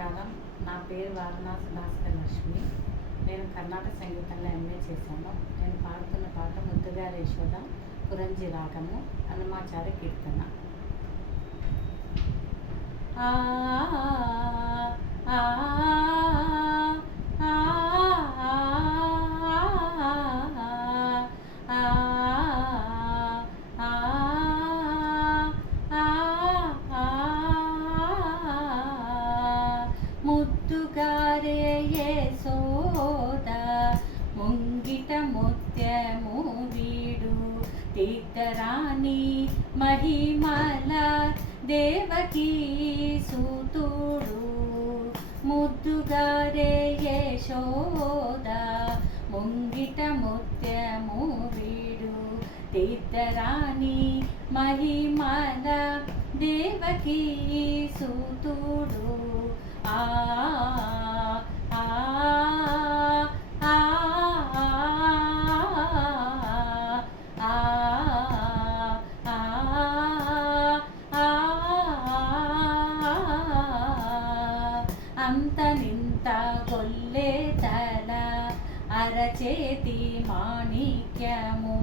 నమస్కారం. నా పేరు వారణాసి భాస్కర్ లక్ష్మి. నేను కర్ణాటక సంగీతంలో ఎంఏ చేశాను. నేను పాడుతున్న పాట ముద్దుగారి యశోద, కురంజి రాగము, హనుమాచార్య కీర్తన. ఆ ఆ ముద్దుగారే యశోద, ముంగిట ముత్యము వీడు, తీర్థరాణి మహిమల దేవకీ సూతుడు. ముద్దుగారే యశోద, ముంగిట ముత్యము వీడు, తీర్థరాణి మహిమల దేవకీ సూతుడు. ఆ ఆ ఆ అంత నింత గొల్లే తల, అరచేతి మాణిక్యము,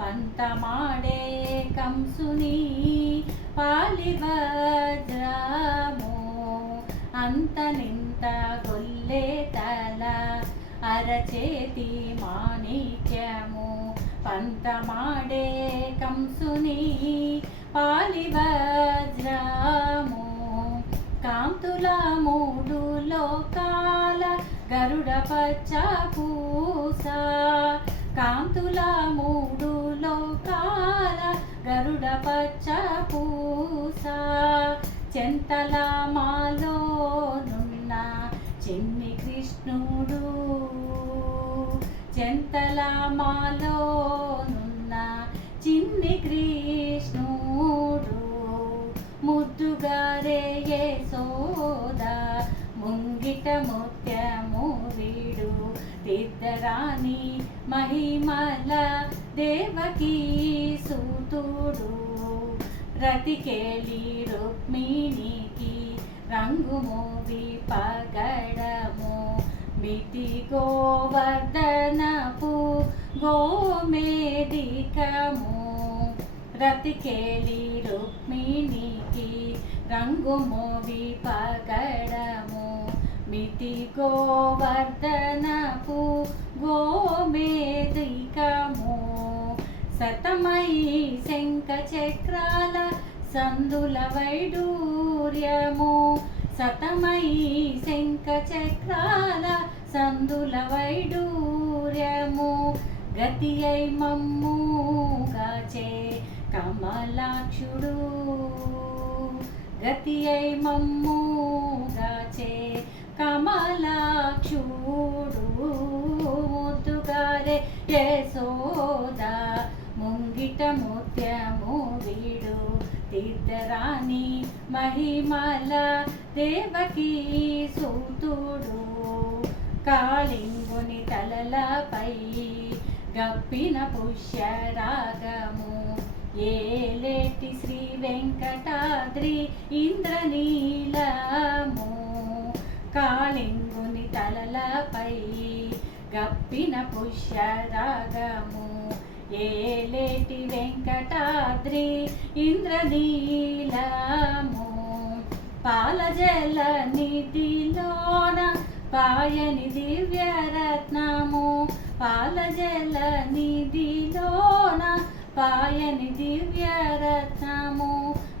పంతమాడే కంసుని పాలివజ్రము. అంత నింత గొల్లే తల, అరచేతి మాణిక్యము, పంతమాడే కంసుని పాలివజ్రము. కాంతుల మూడు లోకాల గరుడ పచ్చ పూస, కాంతుల మూడు లోకాల గరుడ పచ్చ పూస. చెంతల మాలోనున్న చిన్ని కృష్ణుడు, చెంతల మాలోనున్న చిన్ని కృష్ణుడు. ముద్దుగారే యశోద, ముంగిట ముత్యము వీడు, తీర్థరాణి మహిమల దేవకీ సూతుడు. రతికేలి రుక్మిణికి రంగు మోవి పగడము, మితి గోవర్ధనపు గోమేదికము. రతికేలి రుక్మిణికి రంగు మోవి పగడము, మితి గోవర్ధనపు గోమేదికము. శతమై శంఖ చక్రాల సందుల వైడూర్యము, శతమై శంఖ చక్రాల సందుల వైడూర్యము. గతి అయి మమ్ముగాచే కమలాక్షుడు, గతి అయి మమ్ముగాచే కమలాక్షుడు. ముద్దుగారే యశోద, ముంగిట ముత్యము వీడు, తీర్థరాణి మహిమల దేవకీ సూతుడు. కాళింగుని తలలపై గప్పిన పుష్యరాగము, ఏలేటి శ్రీ వెంకటాద్రి ఇంద్రనీలము. కాళింగుని తలలపై గప్పిన పుష్యరాగము, ఏలేటి వెంకటాద్రి ఇంద్రనీలము. పాలజల నిధిలోన పాయని దివ్యరత్నము, పాలజల నిధిలోన పాయని దివ్యరత్నము.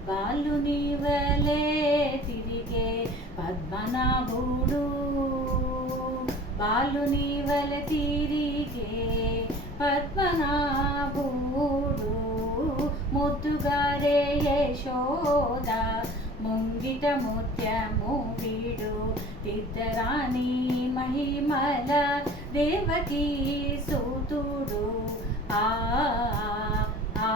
బాలుని వలే తిరిగే పద్మనాభుడు, బాలుని వలె తిరిగే పద్మనాభుడు. ముద్దుగారే యశోద, ముంగిట ముత్యము వీడు, తీర్థరాణి మహిమల దేవకీ సూతుడు. ఆ ఆ